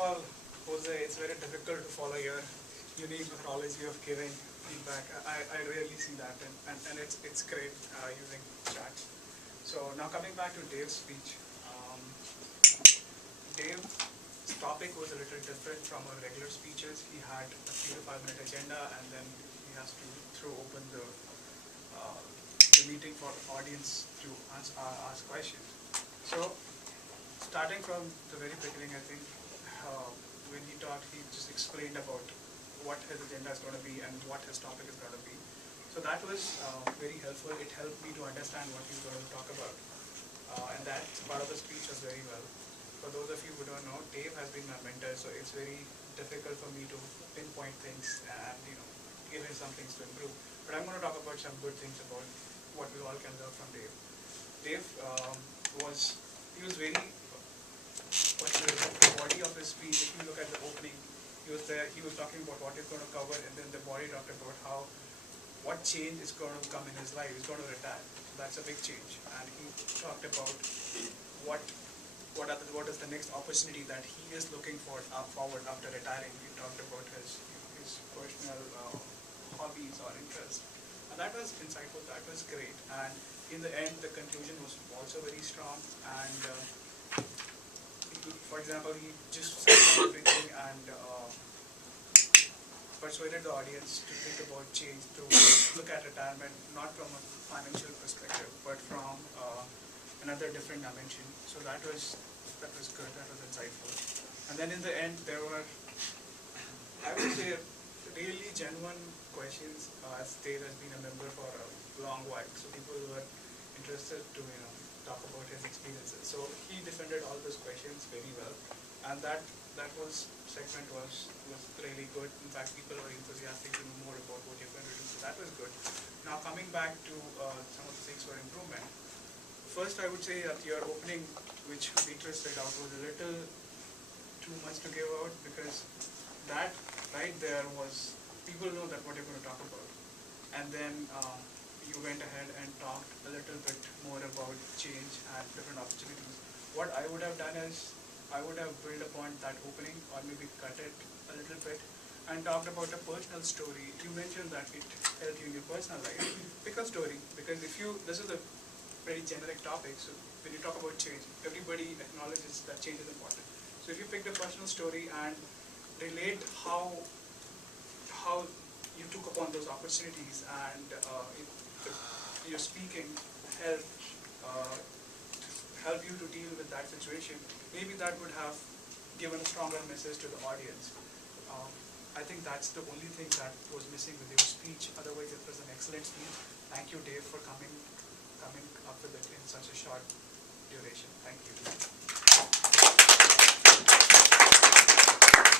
all, Jose, it's very difficult to follow your unique methodology of giving feedback. I really see that, and it's great using chat. So now coming back to Dave's speech, Dave's topic was a little different from our regular speeches. He had a 3 to 5 minute agenda, and then he has to throw open the meeting for the audience to ask questions. So starting from the very beginning, I think when he talked, he just explained about what his agenda is going to be and what his topic is going to be. So that was very helpful. It helped me to understand what he's going to talk about, and that part of the speech was very well. For those of you who don't know, Dave has been my mentor, so it's very difficult for me to pinpoint things and give him some things to improve. But I'm going to talk about some good things about what we all can learn from Dave. Dave was very the body of his speech. If you look at the opening, he was there. He was talking about what he's going to cover, and then the body talked about what change is going to come in his life. He's going to retire. So that's a big change, and he talked about what is the next opportunity that he is looking forward after retiring. He talked about his personal hobbies or interests, and that was insightful. That was great. And in the end, the conclusion was also very strong. And for example, he just said everything and persuaded the audience to think about change, to look at retirement not from a financial perspective, but from another different dimension. So that was good. That was insightful. And then in the end, there were, I would say, really genuine questions. As Dave has been a member for a long while, so people were interested to talk about his experiences. So he defended all those questions very well, and that segment was really good. In fact, people were enthusiastic to know more about what you're going to do. So that was good. Now coming back to some of the things for improvement. First, I would say that your opening, which Beatrice read out, was a little too much to give out, because that right there was, people know that what you're going to talk about. And then you went ahead and talked a little bit more about change and different opportunities. What I would have done is, I would have built upon that opening, or maybe cut it a little bit, and talked about a personal story. You mentioned that it helped you in your personal life. Pick a story, because this is a very generic topic, so when you talk about change, everybody acknowledges that change is important. So if you picked a personal story and relate how you took upon those opportunities, and your speaking help you to deal with that situation, maybe that would have given a stronger message to the audience. I think that's the only thing that was missing with your speech. Otherwise, it was an excellent speech. Thank you, Dave, for coming up with it in such a short duration. Thank you.